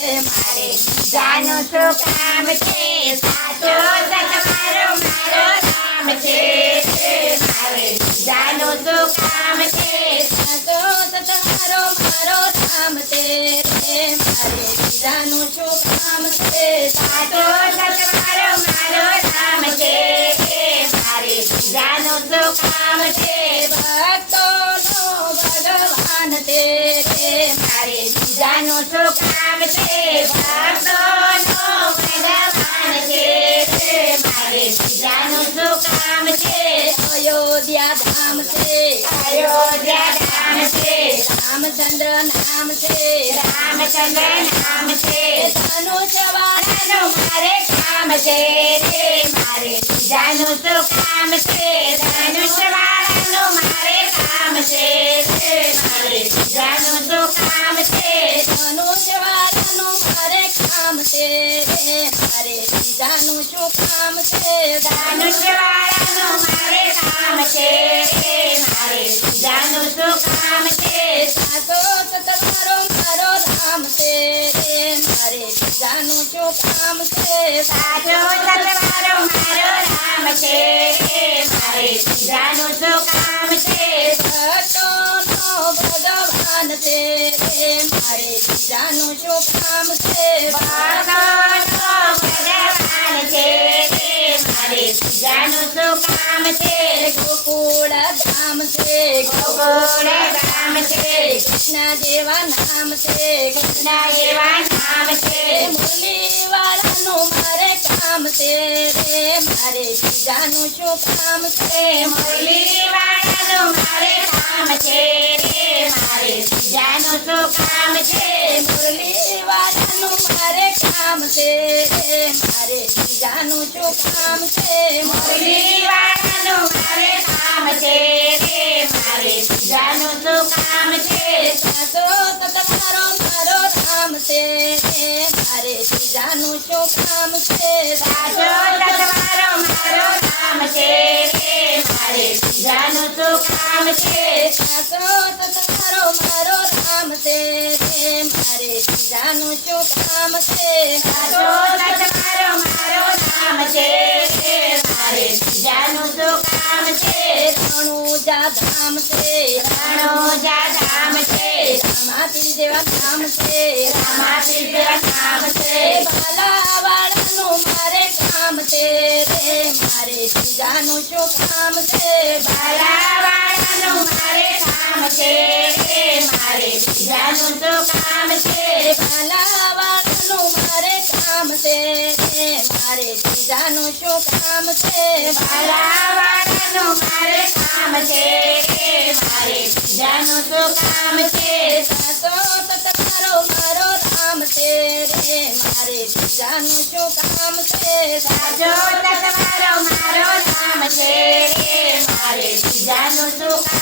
મારે જાનું શું કામ છે? સાચો સચ મારો રામ છે. મારે જાનું શું કામ છે? સાચો સચ મારો રામ છે. મારે જાનું શું કામ છે? સાચો સચ મારો મારો છે. મારે કામ છે? ભક્તોનો ભગવાન તે મારે જાનું શું છે, ભક્તોનો મારે. કામ છે છે. મારે કામ જાનું શું કામ છે ધનુષ મારે કામ છે મારે. જાનું જાનું શું કામ છે? ધનુષ વાળાનું મારે કામ છે? મારે દાનું શું કામ છે? સાસો તમારો મારો રામ છે. રે મારે દાનું શું કામ છે? સાચો તમારો મારો રામ છે. મારે દાનું શું કામ છે? ભક્તોનો ભગવાન છે. રે મારે જાનું શું કામ છે? ભગવાન છે શું કામ છે? ગોકુળ ધામ છે છે, કૃષ્ણ જેવા નામ છે, કૃષ્ણ જેવા નામ છે મુરલી કામ છે રે, મારે જાનું શું કામ છે? મુરલીવાળાનું મારે કામ છે રે, મારે જાનું શું કામ છે? મુરલીવાળાનું મારે કામ છે રે, મારે જાનું શું કામ છે? મુરલીવાળાનું મારે કામ છે રે, મારે જાનું શું કામ છે? સાસો છે. મારે બીજાનું શું કામ છે? તમારો મારો કામ છે. મારે બીજાનું શું કામ છે? તમારો મારો કામ છે. મારે બીજાનું શું કામ છે? તમારો મારો કામ છે. મારે બીજાનું શું કામ છે? ધામ છે. રણુજા ધામ છે નામ છે જેવા નામ છે. બાલાવાળાનું મારે કામ છે રે, મારે જાનું શું કામ છે? બાલાવાળાનું મારે કામ છે રે, મારે જાનું શું છે? બાલાવાળાનું મારે કામ છે મારે બીજાનું શું કામ છે. બાલાવાળાનું મારે કામ છે મારે જાનું શું કામ છે? સાસો તમારો મારો રામ છે રે. મારે જાનું શું કામ છે. સાજો તમારો મારો રામ છે રે. મારે જાનું શું કામ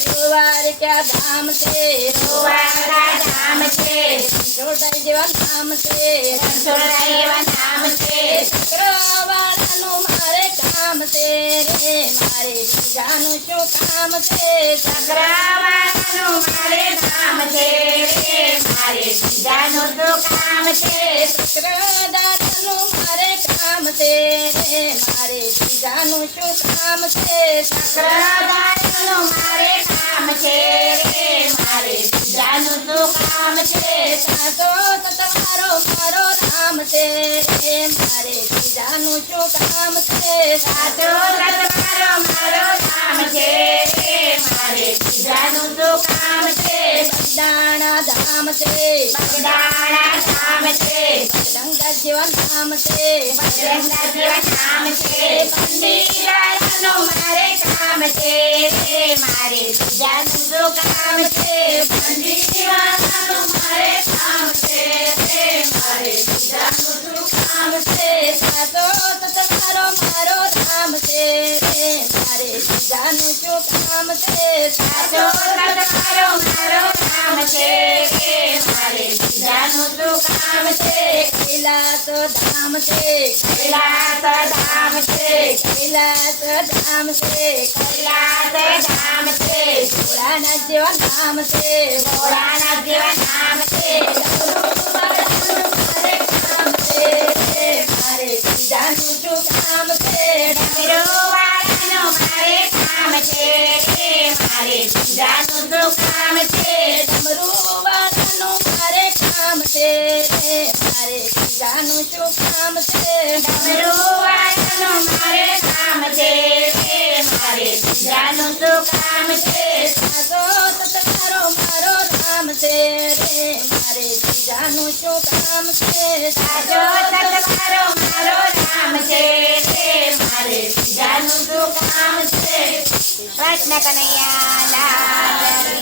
છે દ્વારકા ધામ છે દ્વારકા ધામ છે. છોટા જેવા નામ છે છોટા જેવા નામ છે. ચક્રવાળાનું મારે કામ છે રે, મારે બીજાનું શું કામ છે? મારે કામ છે મારે બીજાનું શું કામ છે? મારે કામ છે રે મારે બીજાનું શું કામ છે? ચક્રદાતાનું મારે કામ છે રે મારે બીજાનું શું કામ છે? સાસો તમારો મારો રામ છે રે મારે બીજાનું શું કામ છે? સાચો તમારો મારો રામ છે રે મારે બીજાનું શું કામ છે? ધામ છે ધામ છે બજરંગા જેવા નામ છે બજરંગા જેવા નામ છે પંડીરાનું મારે કામ છે, મારે જાનું શું કામ છે? પંડીરાનું જાનું કામ છે સાતો તમારો મારો રામ છે કે મારે જાનું શું કામ છે કૈલાસ ધામ છે કૈલાસ ધામ છે કૈલાસ ધામ છે કૈલાસ ધામ છે ભોળાનાથ જેવા નામ છે ભોળાનાથ જેવા નામ છે શું કામ છે ડમરું વાળાનું મારે કામ છે રે મારે બીજાનું શું કામ છે? ડમરુવાળાનું મારે કામ છે રે મારે બીજાનું શું કામ છે સાચો સતવારો મારો રામ છે રે મારે બીજાનું શું કૃષ્ણ કનૈયા લાલ